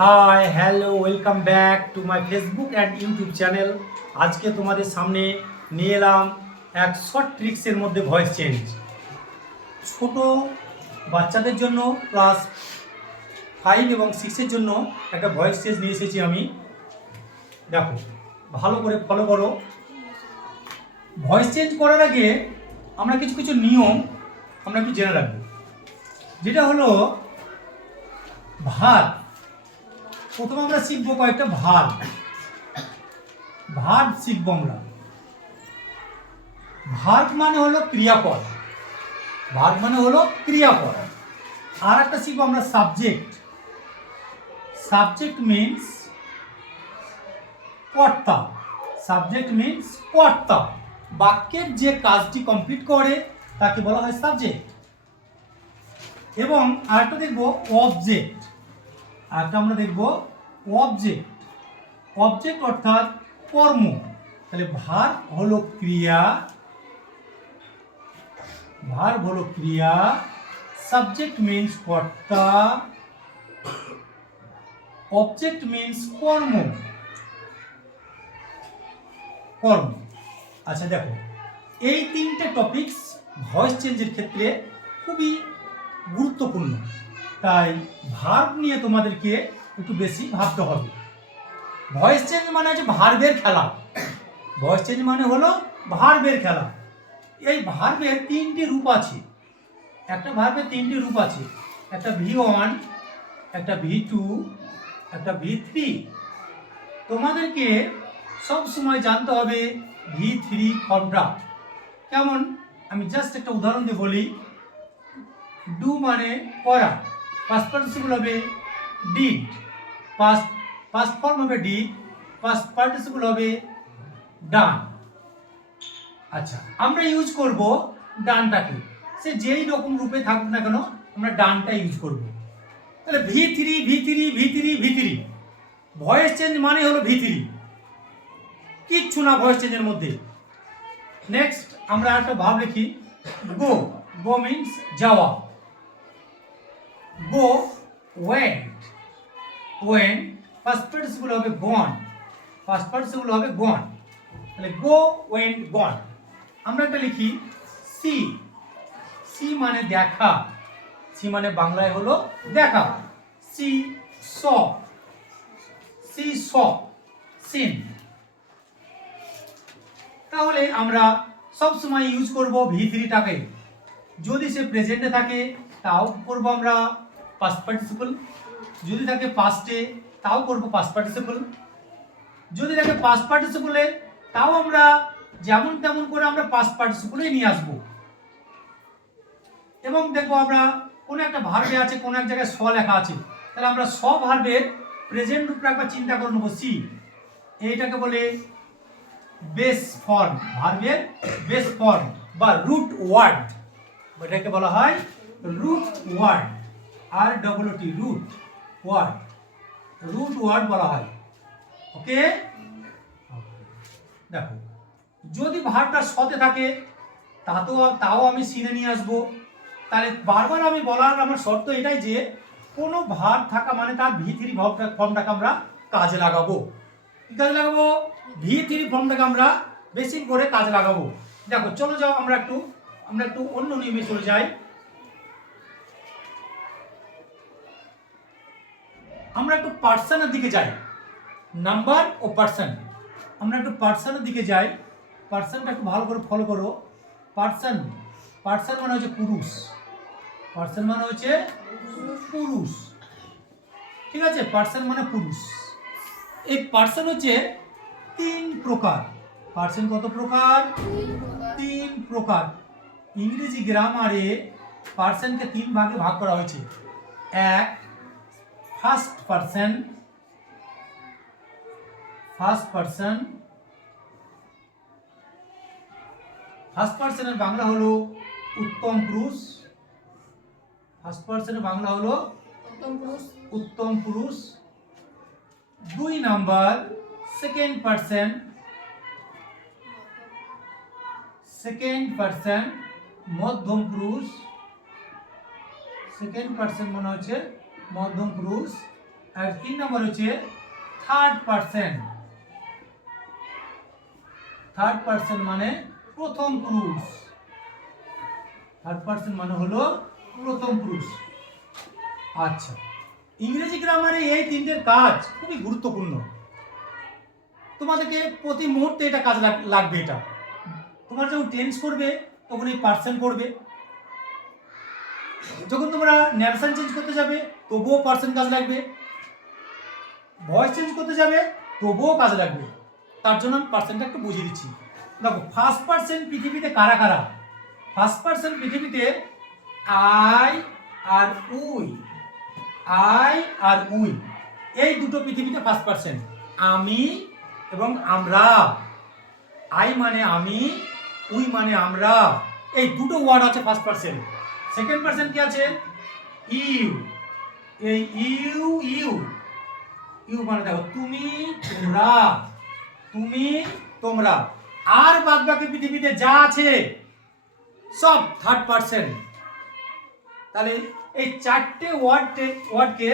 Hi hello welcome back to my Facebook and YouTube channel. আজকে তোমাদের সামনে নিয়ে এলাম এক শর্ট ট্রিক্সের মধ্যে ভয়েস চেঞ্জ। ছোট বাচ্চাদের জন্য ক্লাস 5 এবং 6-এর জন্য একটা ভয়েস চেঞ্জ নিয়ে এসেছি আমি। দেখো, ভালো করে ফলো করো। ভয়েস চেঞ্জ করার আগে আমরা কিছু কিছু নিয়ম আমরা একটু জেনে রাখবো, যেটা হলো ভার। প্রথমে আমরা শিখবো কয়েকটা ভার শিখবো আমরা। ভার্ব মানে হলো ক্রিয়াপদ, আর একটা শিখবো আমরা সাবজেক্ট। সাবজেক্ট মিন্স কর্তা। বাক্যের যে কাজটি কমপ্লিট করে তাকে বলা হয় সাবজেক্ট। এবং আরেকটা দেখবো অবজেক্ট। অবজেক্ট অর্থাৎ কর্ম। তাহলে ভার্ব হলো ক্রিয়া, সাবজেক্ট মিন্স কর্তা, অবজেক্ট মিন্স কর্ম। আচ্ছা দেখো, এই তিনটে টপিকস ভয়েস চেঞ্জের ক্ষেত্রে খুবই গুরুত্বপূর্ণ, তাই ভার্ব নিয়ে তোমাদেরকে একটু বেশি ভাবতে হবে। ভয়েস চেঞ্জ মানে হচ্ছে ভার্বের খেলা। এই ভার্বের তিনটি রূপ আছে। একটা V1, একটা V2, একটা V3। তোমাদেরকে সব সময় জানতে হবে V3 ফর্মটা কেমন। আমি জাস্ট একটা উদাহরণ দিয়ে বলি। ডু মানে করা, পাস্ট পার্টিসিপল হবে ডিড, পাস্ট ফর্ম হবে ডিড, পাস্ট পার্টিসিপল হবে ডান। আচ্ছা, আমরা ইউজ করব ডানটাকে, সে যেই রকম রূপে থাকুক না কেন আমরা ডানটা ইউজ করব। তাহলে V3 ভয়েস চেঞ্জ মানে হলো V3, কিচ্ছু না ভয়েস চেঞ্জের মধ্যে। নেক্সট আমরা একটা ভাব লিখি, গো মিন্স যাওয়া। গো ওয়েন্ট, ফার্স্ট পার্টিসিপল হবে গন, তাহলে গো ওয়েন্ট গন। আমরা একটা লিখি সি মানে দেখা, সি মানে বাংলায় হলো দেখা। স সিন। তাহলে আমরা সব সময় ইউজ করব V3টাকে। যদি সে প্রেজেন্টে থাকে তাও করব আমরা পাস্ট পার্টিসিপল, যদি থাকে পাস্টে তাও করব পাস্ট পার্টিসিপল, যদি থাকে পাস্ট পার্টিসিপলে তাও আমরা যেমন তেমন করে আমরা পাস্ট পার্টিসিপলে নিয়ে আসব। এবং দেখবো আমরা কোনো একটা ভার্বে আছে, কোনো এক জায়গায় স লেখা আছে, তাহলে আমরা স ভার্বের প্রেজেন্ট রূপটা একবার চিন্তা করে নেবো। এইটাকে বলে বেস ফর্ম, ভার্বের বেস ফর্ম বা রুট ওয়ার্ড। এটাকে বলা হয় root word, ROOT, root word বলা হয়। ওকে, দেখো, যদি ভার্বটা সতে থাকে তাও আমি সিনে নিয়ে আসবো। তাহলে বারবার আমি বলার আমার শর্ত এটাই যে কোনো ভার্ব থাকা মানে তার V3 ফর্মটাকে আমরা কাজে লাগাবো। কি কাজে লাগাবো? V3 ফর্মটাকে আমরা বেশি করে কাজে লাগাবো। দেখো, চলো যাও আমরা একটু অন্য নিয়মে চলে যাই। আমরা একটু পার্সনের দিকে যাই, নাম্বার ও পার্সন। আমরা একটু পার্সনের দিকে যাই। পার্সনটা একটু ভালো করে ফলো করো। পার্সন মানে হচ্ছে পুরুষ। ঠিক আছে, পার্সন মানে পুরুষ। এই পার্সন হচ্ছে 3 প্রকার। পার্সন কত প্রকার? 3 প্রকার। ইংরেজি গ্রামারে পার্সনকে 3 ভাগে ভাগ করা হয়েছে। এক, ফার্স্ট পার্সন। ফার্স্ট পার্সনের বাংলা হলো উত্তম পুরুষ। 2 নাম্বার সেকেন্ড পার্সন মধ্যম পুরুষ। সেকেন্ড পার্সন মনে হচ্ছে মধ্যম পুরুষ। আর 3 নম্বর হচ্ছে থার্ড পারসন। থার্ড পারসন মানে প্রথম পুরুষ। থার্ড পারসন মানে হলো প্রথম পুরুষ। আচ্ছা, ইংরেজি গ্রামারে এই তিনটের কাজ খুবই গুরুত্বপূর্ণ। তোমাদেরকে প্রতি মুহূর্তে এটা কাজ লাগবে। এটা তোমরা যখন টেন্স করবে তখন এই পার্সন করবে, যখন তোমরা ন্যারেশন চেঞ্জ করতে যাবে তবুও পার্সন কাজ লাগবে, ভয়েস চেঞ্জ করতে যাবে তবুও কাজ লাগবে। তার জন্য আমি পার্সনটা একটু বুঝিয়ে দিচ্ছি। দেখো, ফার্স্ট পার্সন পৃথিবীতে কারা কারা? ফার্স্ট পার্সন পৃথিবীতে আই আর উই। আই আর উই, এই দুটো পৃথিবীতে ফার্স্ট পার্সন। আমি এবং আমরা। আই মানে আমি, উই মানে আমরা, এই দুটো ওয়ার্ড আছে ফার্স্ট পার্সন। সেকেন্ড পার্সন কি আছে? ইউ। এই ইউ ইউ ইউ মানে দেখো তুমি, তোমরা, তুমি, তোমরা। আর বাদ বাকি পৃথিবীতে যা আছে সব থার্ড পার্সন। তাহলে এই চারটে ওয়ার্ডকে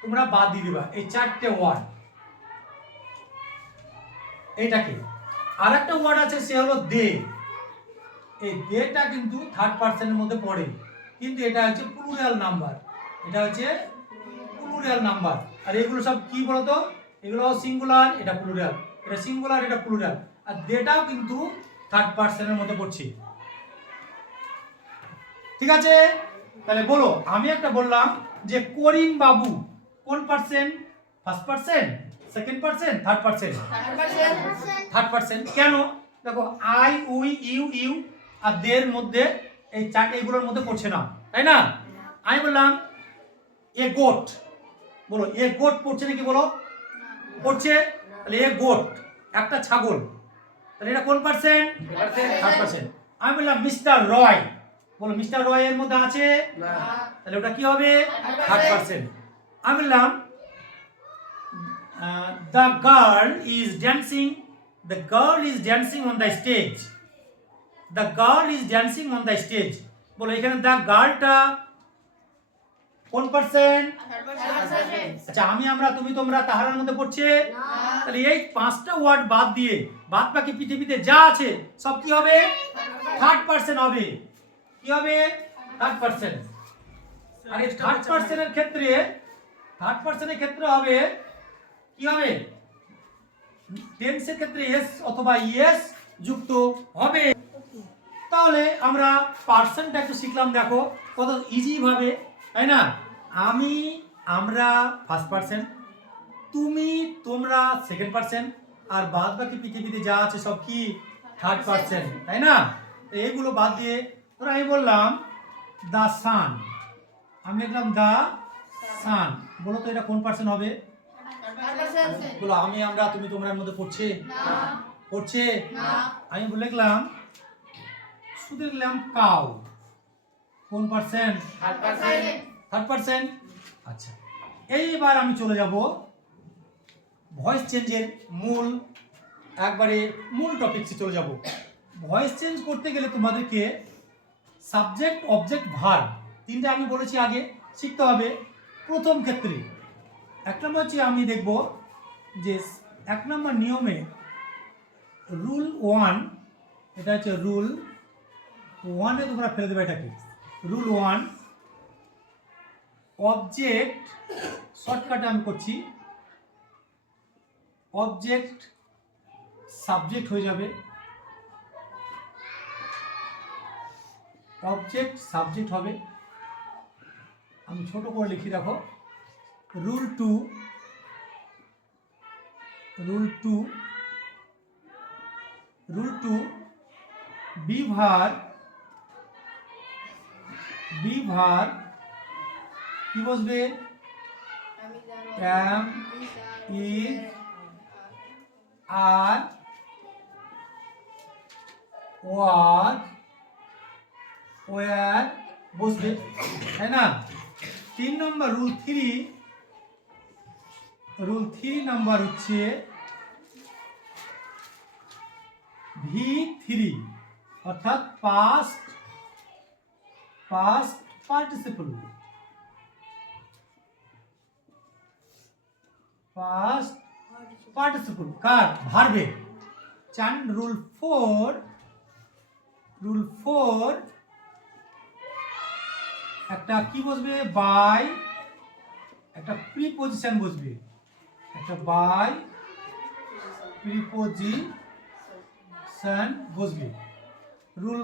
তোমরা বাদ দিয়ে দিবা। এই চারটে ওয়ার্ড, এইটাকে। আর একটা ওয়ার্ড আছে, সে হলো দে। এই দেটা কিন্তু থার্ড পার্সনের মধ্যে পড়ে, কিন্তু এটা হচ্ছে প্লুরাল নাম্বার। এটা হচ্ছে প্লুরাল নাম্বার। আর এগুলো সব কি বলতো? এগুলো সিঙ্গুলার, এটা প্লুরাল, এটা সিঙ্গুলার, এটা প্লুরাল। আর দেটাও কিন্তু থার্ড পার্সনের মধ্যে পড়ছে। ঠিক আছে? তাহলে বলো, আমি একটা বললাম যে করিম বাবু কোন person? First person, second person, third person? Third person. কেন? দেখো, আই, উই, ইউ, ইউ আর দের মধ্যে এই চারটে এগুলোর মধ্যে পড়ছে না, তাই না? আমি বললাম এ গোট, বলো এ গোট পড়ছে নাকি? বলো পড়ছে। তাহলে এ গোট একটা ছাগল, তাহলে এটা কোন পার্সন? Third person. আমি বললাম মিস্টার রয়, বলো মিস্টার রয় এর মধ্যে আছে না, তাহলে ওটা কি হবে? Third person. আমি বললাম the girl is dancing, the girl is dancing on the stage, the girl is dancing on the stage। বলো এখানে the girlটা কোন পার্সন? আচ্ছা, আমি, আমরা, তুমি, তোমরা, তাহারার মধ্যে পড়ছে না। তাহলে এই পাঁচটা ওয়ার্ড বাদ দিয়ে বাদ বাকি পৃথিবীতে যা আছে সব কি হবে? থার্ড পার্সন হবে। কি হবে? Third person. আর এই থার্ড পার্সনের ক্ষেত্রে, থার্ড পার্সনের ক্ষেত্রে হবে কি হবে? টেন্সের ক্ষেত্রে এস অথবা ইএস যুক্ত হবে। তাহলে আমরা পার্সনটা একটু শিখলাম, দেখো কত ইজি ভাবে, তাই না? আমি, আমরা ফার্স্ট পার্সন, তুমি, তোমরা সেকেন্ড পার্সন, আর বাদ বাকি পৃথিবীতে যা আছে সব কি? থার্ড পার্সন, তাই না? এইগুলো বাদ দিয়ে ধরো আমি বললাম দা সান, আমি লিখলাম দা সান। বলো তো এটা কোন পার্সন হবে? বলো আমি, আমরা, তুমি, তোমরার মধ্যে পড়ছে না, পড়ছে না। আমি লিখলাম, শুধু লিখলাম কাউ, কোন person? Third person. Third person. আচ্ছা, এইবার আমি চলে যাব ভয়েস চেঞ্জের মূল টপিকসে চলে যাব। ভয়েস চেঞ্জ করতে গেলে তোমাদেরকে সাবজেক্ট, অবজেক্ট, ভার্ব তিনটা আমি বলেছি আগে শিখতে হবে। প্রথম ক্ষেত্রে এক নম্বর হচ্ছে, আমি দেখব যে এক নম্বর নিয়মে রুল 1, এটা হচ্ছে রুল 1 এ তোমরা ফেলে দেবে। এটাকে রুল 1, অবজেক্ট, শর্টকাটে আমি করছি, অবজেক্ট সাবজেক্ট হয়ে যাবে, অবজেক্ট সাবজেক্ট হবে। আমি ছোট করে লিখি, দেখো রুল 2, রুল 2, রুল 2, বিভার, বিভার কি বসবে? am, is, are, was, where বসবে, তাই না? 3 নম্বর রুল 3, রুল 3 নাম্বার হচ্ছে V3, অর্থাৎ পাস্ট পার্টিসিপল। পাস্ট পার্টিসিপল কার ভার্বের। চান রুল 4 একটা কি বসবে বাই, একটা প্রিপজিশন বসবে, একটা বাই প্রিপজিশন বসবে। রুল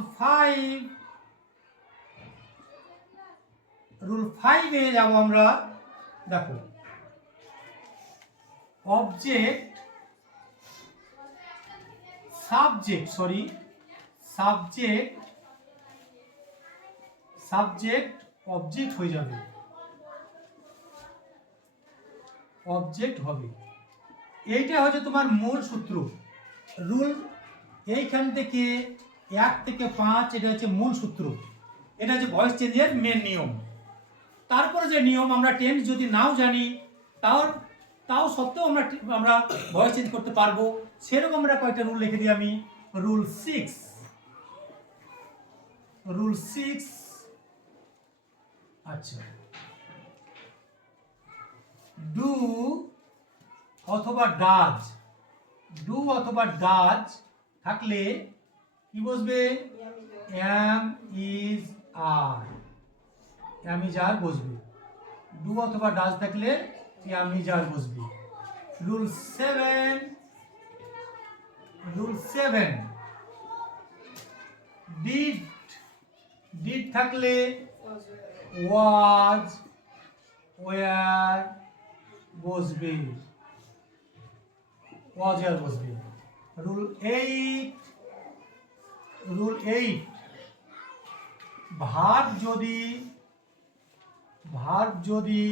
5 এ যাব আমরা। দেখো অবজেক্ট সাবজেক্ট অবজেক্ট হয়ে যাবে, অবজেক্ট হবে। এইটা হচ্ছে তোমার মূল সূত্র। রুল এইখান থেকে 1 থেকে 5 এটা হচ্ছে মূল সূত্র, এটা হচ্ছে ভয়েস চেঞ্জের মেন নিয়ম। তারপরে যে নিয়ম আমরা টেন্স যদি নাও জানি তাও সত্ত্বেও আমরা ভয়েস চেঞ্জ করতে পারবো, সেরকম আমরা কয়েকটা রুল লিখে দিই আমি। রুল 6 আচ্ছা, ডু অথবা ডাজ থাকলে কি বসবে? এম ইজ আর বসবে। ডু অথবা ডাজ থাকলে এম ইজ আর বসবে। রুল 7 ডিড থাকলে ওয়াজ ওয়ার বসবে, রুল 8 ভার্ব যদি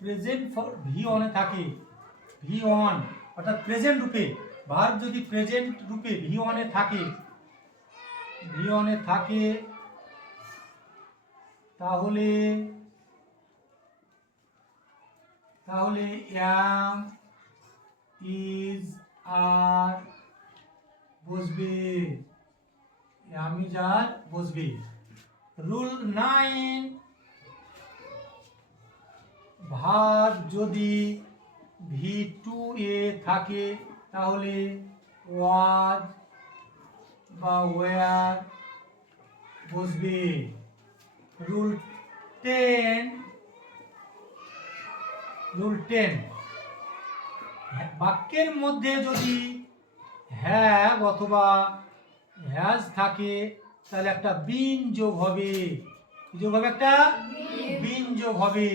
প্রেজেন্ট ভি অনে থাকে, ভি অন অর্থাৎ প্রেজেন্ট রূপে, ভার্ব যদি প্রেজেন্ট রূপে ভি অনে থাকে তাহলে এম ইজ আর বসবে, রুল 9 ভার্ব যদি V2 থাকে তাহলে ওয়াজ বা ওয়্যার বসবে। রুল 10 বাক্যের মধ্যে যদি হ্যাভ অথবা হ্যাজ থাকে তাহলে একটা বিন যোগ হবে, একটা বিন যোগ হবে।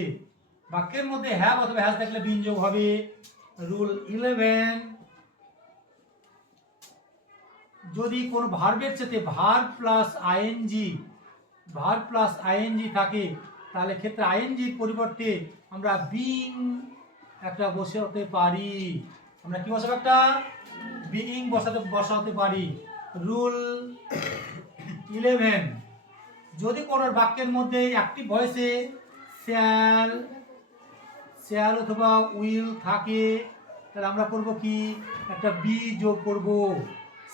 বাক্যের মধ্যে হ্যাভ অথবা হ্যাজ থাকলে বিন যোগ হবে। রুল 11 যদি কোনো ভার্বের সাথে ভার্ব প্লাস আইএনজি থাকে তাহলে ক্ষেত্রে আইএনজির পরিবর্তে আমরা বিং একটা বসাতে পারি। আমরা কি বসাবো? একটা বিং বসাতে পারি। রুল 11 যদি কোনো বাক্যের মধ্যে অ্যাক্টিভ ভয়েসে শ্যাল অথবা উইল থাকে তাহলে আমরা করব কি? একটা বি যোগ করব।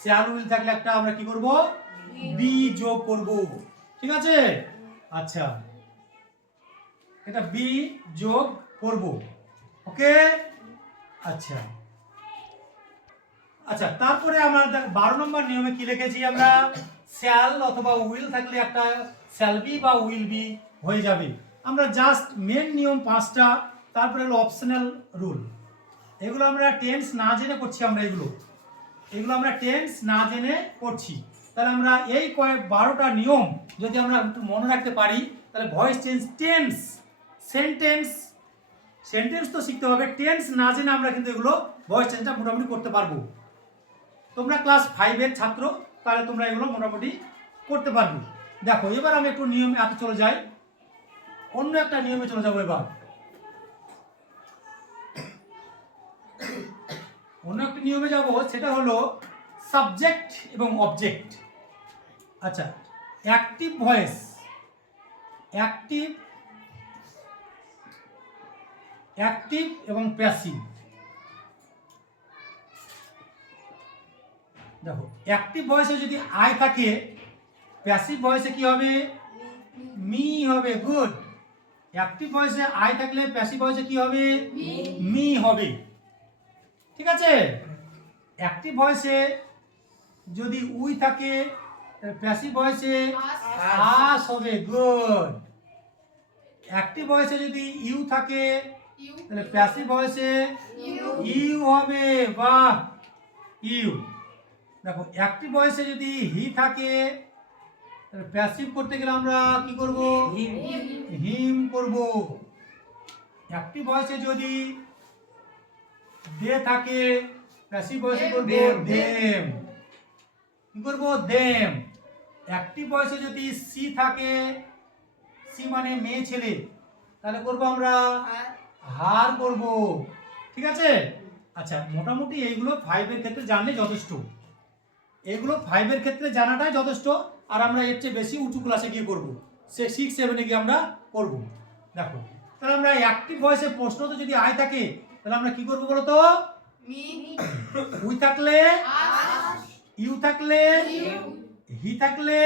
শ্যাল উইল থাকলে একটা আমরা কি করব? বি যোগ করব। ঠিক আছে? আচ্ছা, এটা বি যোগ করব। ওকে, আচ্ছা তারপরে আমরা 12 নম্বর নিয়মে কি লিখেছি আমরা? শ্যাল অথবা উইল থাকলে একটা শ্যাল বি বা উইল বি হয়ে যাবে। আমরা জাস্ট মেন নিয়ম 5টা, তারপরে হলো অপশনাল রুল। এগুলো আমরা টেন্স না জেনে করছি। এগুলো আমরা টেন্স না জেনে করছি। তাহলে আমরা এই 12টা নিয়ম যদি আমরা একটু মনে রাখতে পারি তাহলে ভয়েস চেঞ্জ, টেন্স, সেন্টেন্স তো শিখতে হবে। টেন্স না জেনে আমরা কিন্তু এগুলো ভয়েস চেঞ্জটা মোটামুটি করতে পারবো। তোমরা ক্লাস 5-এর ছাত্র, তাহলে তোমরা এগুলো মোটামুটি করতে পারবে। দেখো এবার আমি একটু নিয়মে চলে যাই, অন্য একটা নিয়মে চলে যাবো। এবার অন্য একটা নিয়মে যাব, সেটা হলো সাবজেক্ট এবং অবজেক্ট। আচ্ছা, অ্যাক্টিভ ভয়েস, অ্যাক্টিভ এবং প্যাসিভ। দেখো অ্যাক্টিভ ভয়েসে যদি আই থাকে, প্যাসিভ ভয়েসে কি হবে? মি হবে। গুড। অ্যাক্টিভ ভয়েসে আই থাকলে প্যাসিভ ভয়েসে কি হবে? মি হবে। ঠিক আছে? অ্যাক্টিভ ভয়েসে যদি উই থাকে, প্যাসিভ ভয়েসে আস হবে। গুড। অ্যাক্টিভ ভয়েসে যদি ইউ থাকে, তাহলে প্যাসিভ ভয়েসে ইউ হবে। বাহ, ইউ। দেখো, অ্যাক্টিভ ভয়েসে যদি হি থাকে, তাহলে প্যাসিভ করতে গেলে আমরা কি করব? হিম করব। অ্যাক্টিভ ভয়েসে যদি দে থাকে, প্যাসিভ ভয়েসে করব দেম। কি করব? দেম। অ্যাক্টিভ ভয়েসে যদি সি থাকে, সি মানে মেয়ে ছেলে, তাহলে করব আমরা হার করব। ঠিক আছে? আচ্ছা, মোটামুটি এইগুলো 5 এর ক্ষেত্রে জানলে যথেষ্ট। এগুলো 5 এর ক্ষেত্রে জানাটাই যথেষ্ট। আর আমরা এর চেয়ে বেশি উঁচু ক্লাসে গিয়ে করব, সে 6 7 এ গিয়ে আমরা করব। দেখো, তাহলে আমরা অ্যাক্টিভ ভয়েসে প্রশ্নতে যদি আই থাকে, তাহলে আমরা কি করব বলো তো? উই থাকলে ইউ থাকলে হি থাকলে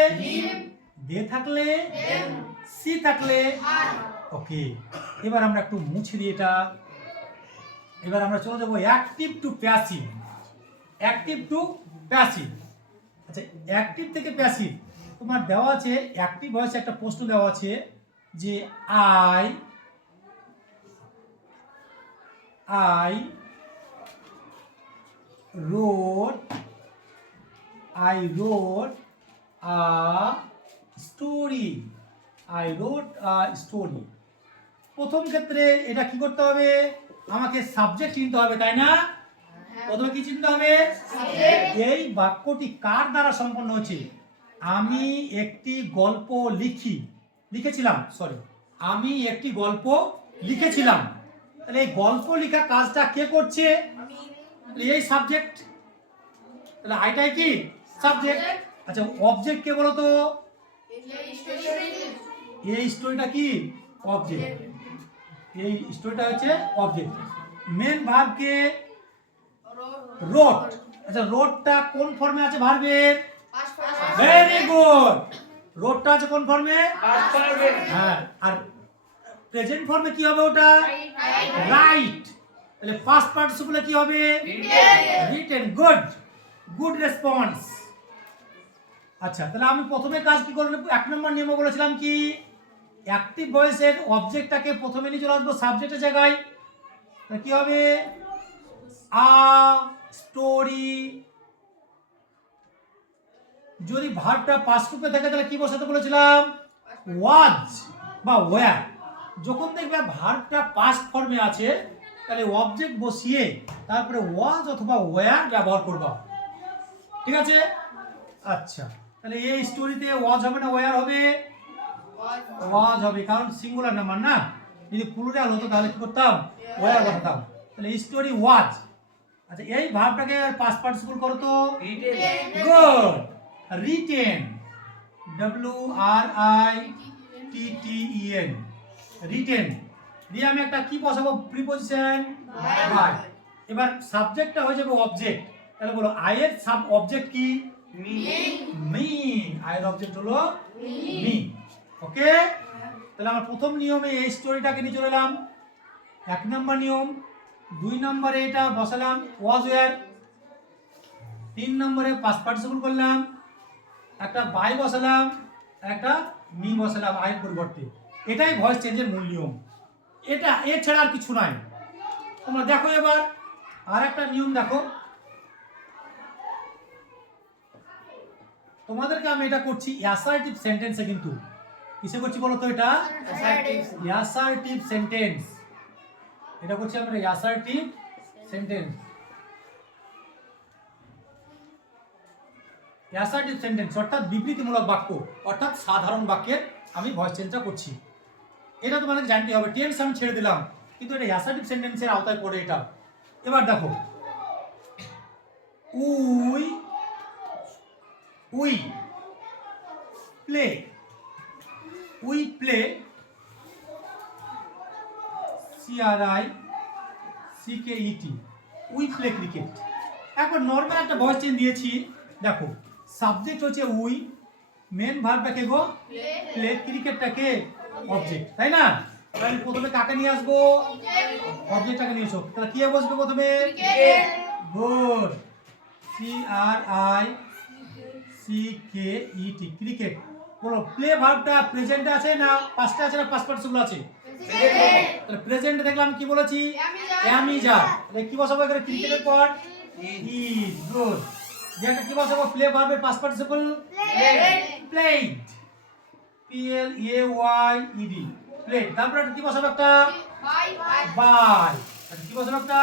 দে থাকলে সি থাকলে। ওকে, এবার আমরা একটু মুছে দিই এটা। এবার আমরা চলে যাবো active to passive. Active to passive. আচ্ছা, অ্যাক্টিভ থেকে প্যাসিভ তোমার দেওয়া আছে, অ্যাক্টিভ ভয়েসে একটা প্রশ্ন দেওয়া আছে যে I wrote a story. I wrote a story. প্রথম ক্ষেত্রে এটা কি করতে হবে? আমাকে সাবজেক্ট চিনতে হবে, তাই না? প্রথমে কি চিনতে হবে? এই বাক্যটি কার দ্বারা সম্পন্ন হয়েছে? আমি একটি গল্প লিখেছিলাম। আমি একটি গল্প লিখেছিলাম। তাহলে এই গল্প লেখা কাজটা কে করছে? এই সাবজেক্ট। তাহলে আইটাই কি? সাবজেক্ট। আচ্ছা, অবজেক্ট কে বলো তো? এই স্টোরিটা কি? অবজেক্ট। এই স্টোরিটা হচ্ছে অবজেক্ট। মেন ভার্ব কে? রোট। আচ্ছা, রোটটা কোন ফর্মে আছে ভার্বের? Very good. রোটটা আছে কোন ফর্মে? হ্যাঁ, আর প্রেজেন্ট ফর্মে কি হবে ওটা? রাইট। তাহলে ফার্স্ট পার্টিসিপলে কি হবে? রিটেন। Good response. আচ্ছা, তাহলে আমি প্রথমে কাজ কি করব? 1 নম্বর নিয়ম বলেছিলাম কি? অ্যাক্টিভ ভয়েসের অবজেক্টটাকে প্রথমে নিয়ে চলে আসবো সাবজেক্টের জায়গায়। তাহলে কি হবে? A story. যদি ভার্বটা পাস্ট রূপে থাকে, তাহলে কি বসাতে বলেছিলাম? ওয়াজ বা ওয়্যার। যখন দেখবে ভার্বটা পাস্ট ফর্মে আছে, তাহলে অবজেক্ট বসিয়ে তারপরে ওয়াজ অথবা ওয়্যার ব্যবহার করবা। ঠিক আছে? আচ্ছা, তাহলে এই স্টোরিতে ওয়াজ হবে না ওয়্যার হবে? ওয়াজ হবে, কারণ সিঙ্গুলার নাম্বার না। যদি প্লুরাল হতো তাহলে কি করতাম? ওয়্যার বসাতাম। তাহলে স্টোরি ওয়াজ। আচ্ছা, এই ভার্বটাকে পাস্ট পার্টিসিপল করো তো। গুড। রিটেন। WRITTEN। রিটেন দিয়ে আমি একটা কি বসাবো? Preposition by. এবার সাবজেক্টটা হয়ে যাবে অবজেক্ট। তাহলে বলো আই এর সাব অবজেক্ট কি? মি। আই এর অবজেক্ট হলো মি। ওকে, তাহলে আমার প্রথম নিয়মে এই স্টোরিটাকে নিয়ে চলে এলাম। 1 নম্বর নিয়ম। 2 নম্বরে এটা বসালাম ওয়াজ ওয়্যার। 3 নম্বরে পাস্ট পার্টিসিপল করলাম, একটা বাই বসালাম, একটা মি বসালাম আইয়ের পরিবর্তে। এটাই ভয়েস চেঞ্জের মূল নিয়ম। এটা এছাড়া আর কিছু নাই। তোমরা দেখো এবার আর একটা নিয়ম দেখো। তোমাদেরকে আমি এটা করছি অ্যাসার্টিভ সেন্টেন্সে, কিন্তু কিসে করছি বলো তো? এটা অ্যাসার্টিভ সেন্টেন্স। এটা করছি আমরা অ্যাসার্টিভ সেন্টেন্স। অ্যাসার্টিভ সেন্টেন্স অর্থাৎ বিবৃতিমূলক বাক্য, অর্থাৎ সাধারণ বাক্যের আমি ভয়েস চেঞ্জটা করছি। এটা তোমাদের জানতে হবে। টেন্স আমি ছেড়ে দিলাম, কিন্তু এটা অ্যাসার্টিভ সেন্টেন্সের আওতায় পড়ে এটা। এবার দেখো, we play CRICKET। We play cricket. এখন নর্মাল একটা ভয়েস চেঞ্জ দিয়েছি। দেখো, সাবজেক্ট হচ্ছে উই, মেন ভার্বটাকে গো প্লে, ক্রিকেটটাকে অবজেক্ট, তাই না? তাহলে প্রথমে কাকে নিয়ে আসবো? অবজেক্টটাকে নিয়ে এসো। তাহলে কি বসবে প্রথমে? গুড। CRICKET, cricket. বলো প্লে ভার্বটা প্রেজেন্টে আছে না পাস্টে আছে না পাস্ট পার্টিসিপল আছে? তাহলে প্রেজেন্টে দেখলাম কি বলেছি? am is are। তাহলে কি বসাবো এখানে ক্রিকেটের পর? is। গুড। যেটা কি বসাবো প্লে ভার্বের past participle? played। PLAYED, played. তারপর কি বসাবো একটা? বাই। কি বসাবো একটা?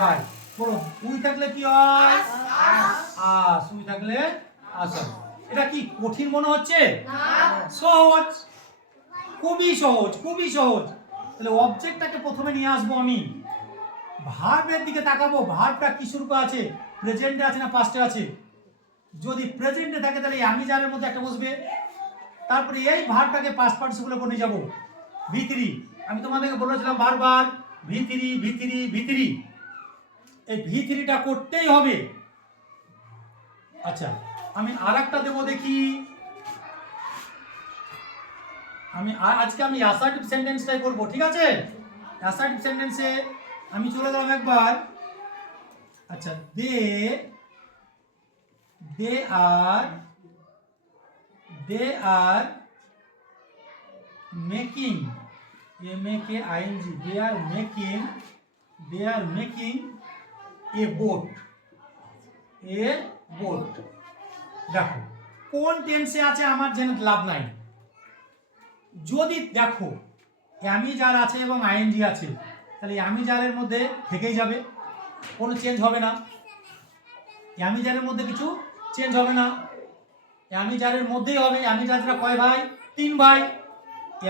বাই। বলো উই থাকলে কি হয়? আস। উই থাকলে আস। এটা কি কঠিন মনে হচ্ছে? সহজ, খুবই সহজ, খুবই সহজ। তাহলে অবজেক্টটাকে প্রথমে নিয়ে আসবো আমি, ভার্বের দিকে তাকাবো, ভার্বটা কিসের উপর আছে? প্রেজেন্টে আছে না পাস্টে আছে? যদি প্রেজেন্টে থাকে তাহলে আমি যার মধ্যে একটা বসবে, তারপরে এই ভার্বটাকে পাস্ট পার্টিসিপলে করে নিয়ে যাবো V3। আমি তোমাদেরকে বলেছিলাম বারবার V3। এই V3টা করতেই হবে। আচ্ছা আমি আরেকটা দেবো দেখি। আজকে আমি অ্যাসার্টিভ সেন্টেন্সটাই করব, ঠিক আছে? অ্যাসার্টিভ সেন্টেন্সে আমি চলে গেলাম একবার। আচ্ছা they are making, MAKING, they are making a boat। দেখো কোন টেন্সে আছে আমার জেনে লাভ নাই। যদি দেখো আমি যার আছে এবং আইএনজি আছে, তাহলে আমি যারের মধ্যে থেকেই যাবে, কোনো চেঞ্জ হবে না। আমি যারের মধ্যে কিছু চেঞ্জ হবে না, আমি যারের মধ্যেই হবে। আমি যারা কয় ভাই? 3 ভাই।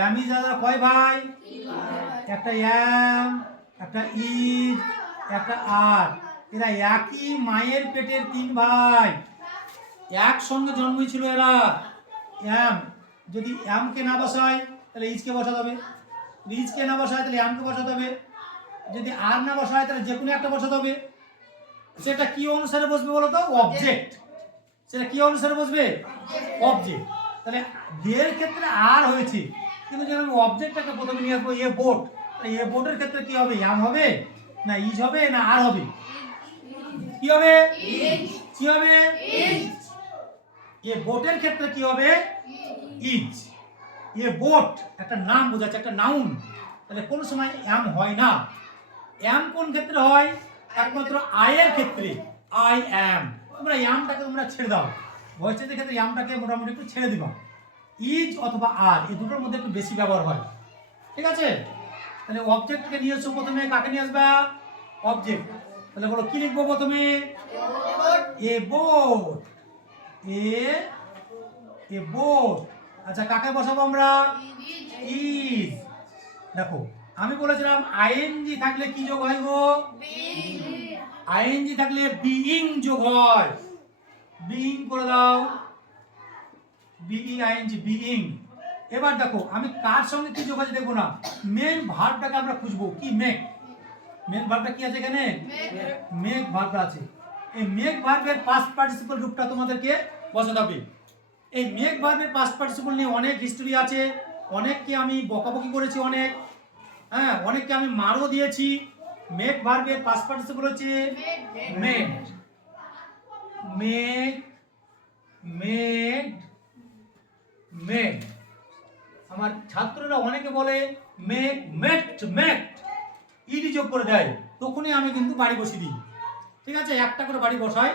আমি যারা কয় ভাই? একটা এম, একটা ইজ, একটা আর। এরা একই মায়ের পেটের 3 ভাই, একসঙ্গে জন্ম হয়েছিল এরা। এম, যদি এম কে না বসায় তাহলে ইজ কে বসাতে হবে, ইজ কে না বসায় তাহলে এম কে বসাতে হবে, যদি আর না বসায় তাহলে যে কোনো একটা বসাতে হবে। সেটা কি অনুসারে বসবে বলো তো? অবজেক্ট। সেটা কি অনুসারে বসবে? অবজেক্ট। তাহলে দের ক্ষেত্রে আর হয়েছে, কিন্তু যখন আমি অবজেক্টটাকে প্রথমে নিয়ে আসবো এ বোট, এ বোটের ক্ষেত্রে কি হবে? এম হবে না ইজ হবে না আর হবে? কি হবে? কি হবে? এ বোটের ক্ষেত্রে কি হবে? ইজ। এ বোট একটা নাম বোঝাচ্ছে, একটা নাউন। তাহলে কোন সময় এম হয় না। এম কোন ক্ষেত্রে হয়? একমাত্র আই এর ক্ষেত্রে। I am. তোমরা এমটাকে তোমরা ছেড়ে দাও, ভয়েসের ক্ষেত্রে এমটাকে মোটামুটি একটু ছেড়ে দিবা। ইজ অথবা আর এই দুটোর মধ্যে একটু বেশি ব্যবহার হয়, ঠিক আছে? তাহলে অবজেক্টকে নিয়ে এসো প্রথমে। কাকে নিয়ে আসবা? অবজেক্ট। তাহলে বলো কি লিখবো প্রথমে? A boat. A boat. আচ্ছা কাকে বসাবো আমরা? ইজ। দেখো আমি বলেছিলাম আইএনজি থাকলে কি যোগ হয় গো? আইএনজি থাকলে বিইং যোগ হয়। বিইং করে দাও, BEING, বিইং। এবার দেখো আমি কার সঙ্গে কি যোগ আছে দেখবো না, মেন ভার্বটাকে আমরা খুঁজবো। কি? মেক। মেন ভার্বটা কি আছে এখানে? মেক ভার্বটা আছে। এই মেক ভার্বের পাস্ট পার্টিসিপল রূপটা তোমাদেরকে বসাতে হবে। এই মেক ভার্বের পাস্ট পার্টিসিপল নিয়ে অনেক হিস্টরি আছে, অনেককে আমি বকাবকি করেছি, অনেক, হ্যাঁ অনেককে আমি মারও দিয়েছি। মেক ভার্বের পাস্ট পার্টিসিপল হচ্ছে মেড। Make, made, made. আমার ছাত্ররা অনেকে বলে মেক, মেট, মেট, ইডি যোগ করে দেয়, তখনই আমি কিন্তু বাড়ি বসিয়ে দিই, ঠিক আছে? একটা করে বাড়ি বসাই,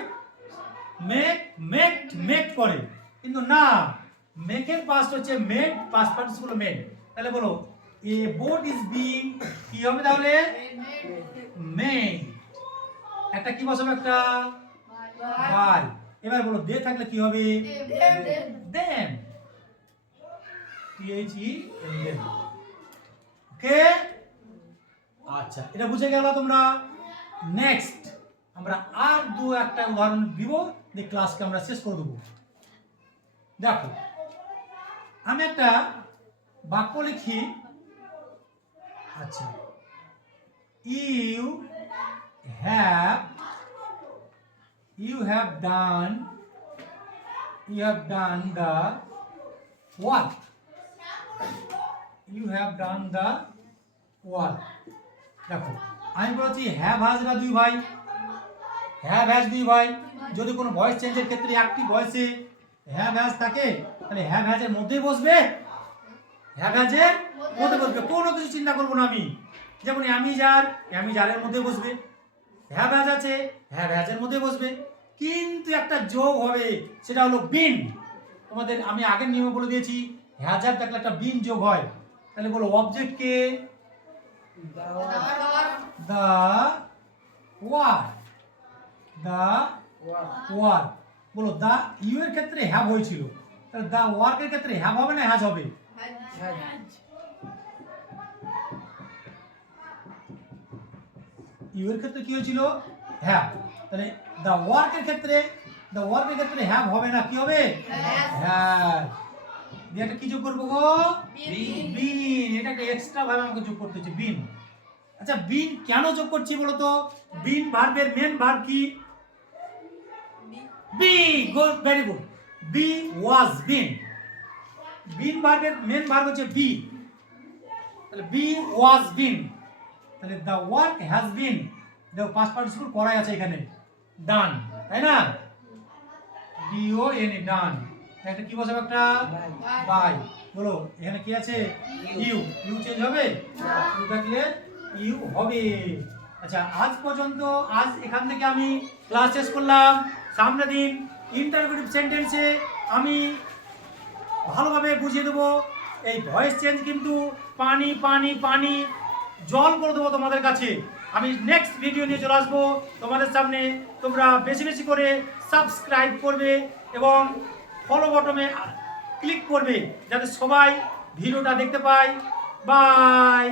মেক, মেট, মেট করে। কিন্তু না, মেকের পাস্ট হচ্ছে মেড, পাস্ট পার্টিসিপল মেড। তাহলে বলো এ বোট ইজ বিং, কি হবে তাহলে? মেড। একটা কি বসাবো? একটা বাই। এবার বলো দে থাকলে কি হবে? দেম। THEM। ওকে, আচ্ছা এটা বুঝে গেল তোমরা। নেক্সট আমরা আর একটা উদাহরণ দিব, দিয়ে ক্লাসকে আমরা শেষ করে দেবো। দেখো আমি একটা বাক্য লিখি। আচ্ছা, you have done the work। You have done the work. দেখো আমি বলছি হ্যাভ হ্যাজরা দুই ভাই, হ্যাভ হ্যাজ দুই ভাই। যদি কোনো ভয়েস চেঞ্জের ক্ষেত্রে একটি ভয়েসে হ্যাভ হ্যাজ থাকে তাহলে হ্যাভ হ্যাজের মধ্যেই বসবে, হ্যাভ হ্যাজের মধ্যে বসবে, কোনো কিছু চিন্তা করবো না আমি। যেমন অ্যামিজারের মধ্যে বসবে, হ্যাভ হ্যাজ আছে হ্যাভ হ্যাজের মধ্যে বসবে, কিন্তু একটা যোগ হবে, সেটা হলো বিন। তোমাদের আমি আগের নিয়মে বলে দিয়েছি হ্যাজ হ্যাভ থাকলে একটা বিন যোগ হয়। তাহলে বলো অবজেক্টকে দা ওয়ার্ক, দা ওয়ার্ক। বলো দা ইউ এর ক্ষেত্রে হ্যাভ হয়েছিল, তাহলে দা ওয়ার্কের ক্ষেত্রে হ্যাভ হবে না হ্যাজ হবে? ইউ এর ক্ষেত্রে কি হয়েছিল? হ্যাভ। তাহলে দা ওয়ার্কের ক্ষেত্রে হ্যাভ হবে না, কি হবে? হ্যাভ। দিয়ে একটা কি যোগ করবো গো? বিন। এটা একটা এক্সট্রা ভাবে আমাকে যোগ করতে হচ্ছে, বিন। আচ্ছা বিন কেন যোগ করছি বলো তো? বিন ভার্বের মেন ভার্ব কি? Be. Good, very good. Be was been. Been ভার্বের মেন ভার্ব হচ্ছে বি, তাহলে বি ওয়াজ বিন। তাহলে দ্য ওয়ার্ক হ্যাজ বিন, দেখো পাস্ট পার্টিসিপল করাই আছে এখানে, ডান, তাই না? ডিও এন এ, ডান। এটা কি বসাবো? একটা বাই। বলো এখানে কি আছে? ইউ। ইউ চেঞ্জ হবে? ইউ থাকলে ইউ হবে। আচ্ছা আজ পর্যন্ত, আজ এখান থেকে আমি ক্লাস শেষ করলাম। সামনের দিন ইন্টারোগেটিভ সেন্টেন্সে আমি ভালোভাবে বুঝিয়ে দেবো। এই ভয়েস চেঞ্জ কিন্তু পানি পানি পানি জল করে দেবো তোমাদের কাছে। আমি নেক্সট ভিডিও নিয়ে চলে আসবো তোমাদের সামনে। তোমরা বেশি বেশি করে সাবস্ক্রাইব করবে এবং ফলো বটনে ক্লিক করবে যাতে সবাই ভিডিওটা দেখতে পায়। বাই।